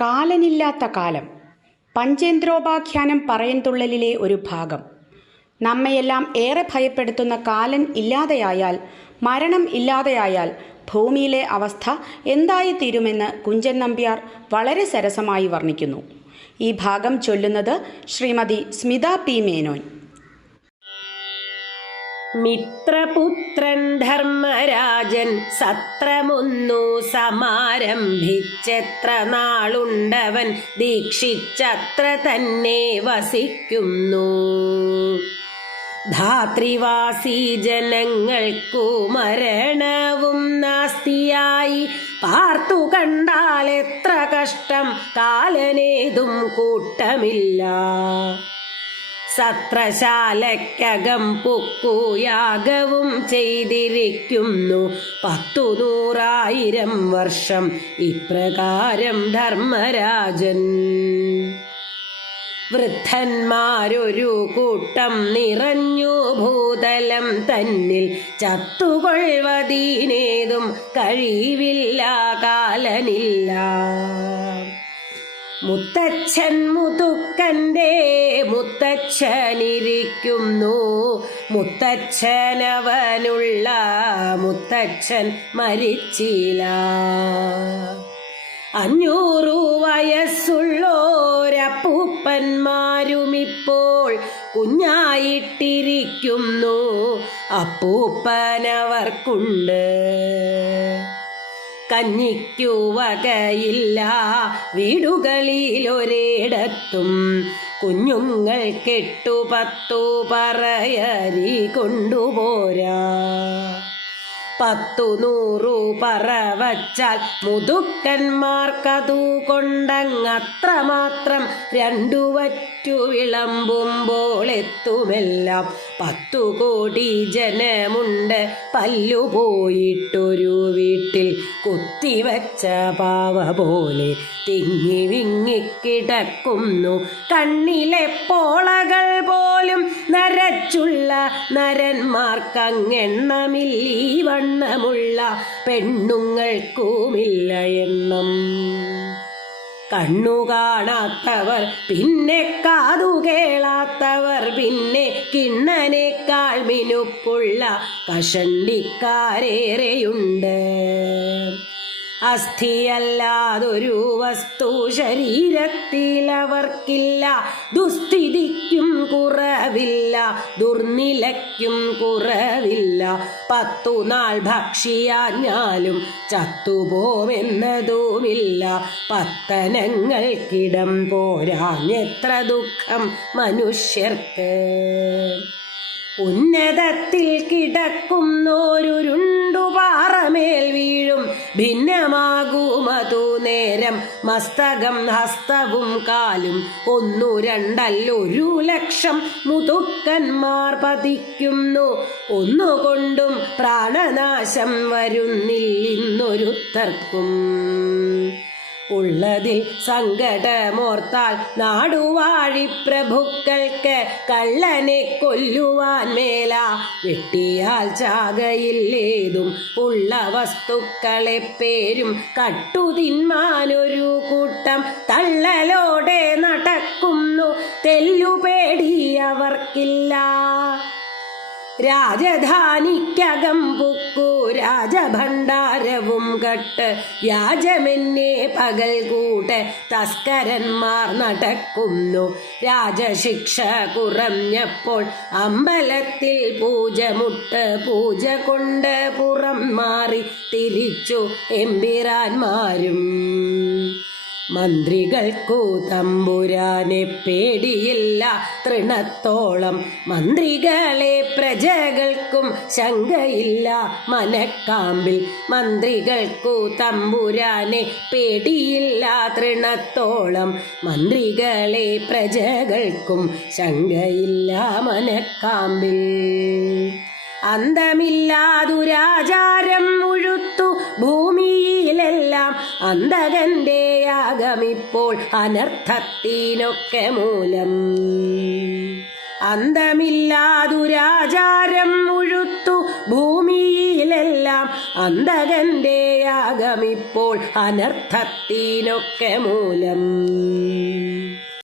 കാലനില്ലാത്ത കാലം. പഞ്ചേന്ദ്രോപാഖ്യാനം പറയൻതുള്ളലിലെ ഒരു ഭാഗം. നമ്മയെല്ലാം ഏറെ ഭയപ്പെടുത്തുന്ന കാലൻ ഇല്ലാതെയായാൽ മരണം ഇല്ലാതെയായാൽ ഭൂമിയിലെ അവസ്ഥ എന്തായിത്തീരുമെന്ന് കുഞ്ചൻ നമ്പ്യാർ വളരെ സരസമായി വർണിക്കുന്നു. ഈ ഭാഗം ചൊല്ലുന്നത് ശ്രീമതി സ്മിത പി മേനോൻ. മിത്രപുത്രൻ ധർമ്മരാജൻ സത്രമൊന്നു സമാരംഭിച്ചെത്ര നാളുണ്ടവൻ ദീക്ഷിച്ചത്ര തന്നെ വസിക്കുന്നു. ധാത്രിവാസി ജനങ്ങൾക്കു മരണവും നാസ്തിയായി. പാർത്തു കണ്ടാൽ എത്ര കഷ്ടം കാലനേതും കൂട്ടമില്ല. സത്രശാലയ്ക്കകം പുക്കുയാഗവും ചെയ്തിരിക്കുന്നു. പത്തു നൂറായിരം വർഷം ഇപ്രകാരം ധർമ്മരാജൻ. വൃദ്ധന്മാരൊരു കൂട്ടം നിറഞ്ഞു ഭൂതലം തന്നിൽ ചത്തുകൊള്ളുവതീനേതും കഴിവില്ല കാലനില്ല. മുത്തച്ഛൻ മുതുക്കന്റെ മുത്തച്ഛനിരിക്കുന്നു. മുത്തച്ഛനവനുള്ള മുത്തച്ഛൻ മരിച്ചില്ല. അഞ്ഞൂറു വയസ്സുള്ളോരപ്പൂപ്പന്മാരുമിപ്പോൾ കുഞ്ഞായിട്ടിരിക്കുന്നു. അപ്പൂപ്പനവർക്കുണ്ട്. കഞ്ഞിക്കു വകയില്ല വീടുകളിലൊരിടത്തും കുഞ്ഞുങ്ങൾ കെട്ടു പത്തു പറയരി കൊണ്ടുപോരാ. പത്തു നൂറു പറ വച്ചാൽ മുതുക്കന്മാർക്കതു കൊണ്ടങ്ങത്ര മാത്രം രണ്ടു വറ്റു വിളമ്പുമ്പോൾ എത്തുമെല്ലാം. പത്തു കോടി ജനമുണ്ട് പല്ലു പോയിട്ടൊരു വീട്ടിൽ കുത്തിവച്ച പാവ പോലെ തിങ്ങി വിങ്ങിക്കിടക്കുന്നു കണ്ണിലെ പോളകൾ പോലും നരച്ചുള്ള നരന്മാർക്കങ്ങെണ്ണമില്ലീ വണ്ണമുള്ള പെണ്ണുങ്ങൾക്കുമില്ല എണ്ണം. കണ്ണു കാണാത്തവർ പിന്നെ കാതു കേളാത്തവർ പിന്നെ കിണ്ണനേക്കാൾ മിനുപ്പുള്ള കഷണ്ടിക്കാരേറെയുണ്ട്. അസ്ഥിയല്ലാതൊരു വസ്തു ശരീരത്തിൽ അവർക്കില്ല ദുസ്ഥിതിക്കും കുറവില്ല ദുർനിലയ്ക്കും കുറവില്ല. പത്തു നാൾ ഭക്ഷിയാഞ്ഞാലും ചത്തുപോമെന്നതുമില്ല പത്തനങ്ങൾക്കിടം പോരാഞ്ഞെത്ര ദുഃഖം മനുഷ്യർക്ക്. ഉന്നതത്തിൽ കിടക്കുന്നോരുരുണ്ടു നേരം മസ്തകം ഹസ്തവും കാലും. ഒന്നു രണ്ടല്ലൊരു ലക്ഷം മുതുക്കന്മാർ പതിക്കുന്നു. ഒന്നുകൊണ്ടും പ്രാണനാശം വരുന്നില്ലെന്നൊരുത്തർക്കും. ഉള്ളതിൽ സങ്കടമോർത്താൽ നാടുവാഴി പ്രഭുക്കൾക്ക് കള്ളനെ കൊല്ലുവാൻ മേല. വെട്ടിയാൽ ചാകയില്ലേതും ഉള്ള വസ്തുക്കളെ പേരും കട്ടുതിന്മാനൊരു കൂട്ടം തള്ളലോടെ നടക്കുന്നു. തെല്ലുപേടി അവർക്കില്ല. രാജധാനിക്കകം പുക്കു. രാജഭണ്ഡാരവും കട്ട്. വ്യാജമെന്നെ പകൽ കൂട്ട്. തസ്കരന്മാർ നടക്കുന്നു. രാജശിക്ഷ കുറഞ്ഞപ്പോൾ അമ്പലത്തിൽ പൂജമുട്ട്. പൂജ കൊണ്ട് പുറം മാറി തിരിച്ചു. എമ്പിറാന്മാരും മന്ത്രികൾക്കു തമ്പുരാനെ പേടിയില്ല. തൃണത്തോളം മന്ത്രികളെ പ്രജകൾക്കും ശങ്കയില്ല. മനക്കാമ്പിൽ മന്ത്രികൾക്കു തമ്പുരാനെ പേടിയില്ല. തൃണത്തോളം മന്ത്രികളെ പ്രജകൾക്കും ശങ്കയില്ല. മനക്കാമ്പിൽ അന്തമില്ലാതുരാചാരം അന്തകന്റെ യാഗമിപ്പോൾ അനർത്ഥത്തിനൊക്കെ മൂലം. അന്തമില്ലാതുരാചാരം മുഴുത്തു ഭൂമിയിലെല്ലാം അന്തകന്റെ യാഗമിപ്പോൾ അനർത്ഥത്തിനൊക്കെ മൂലം.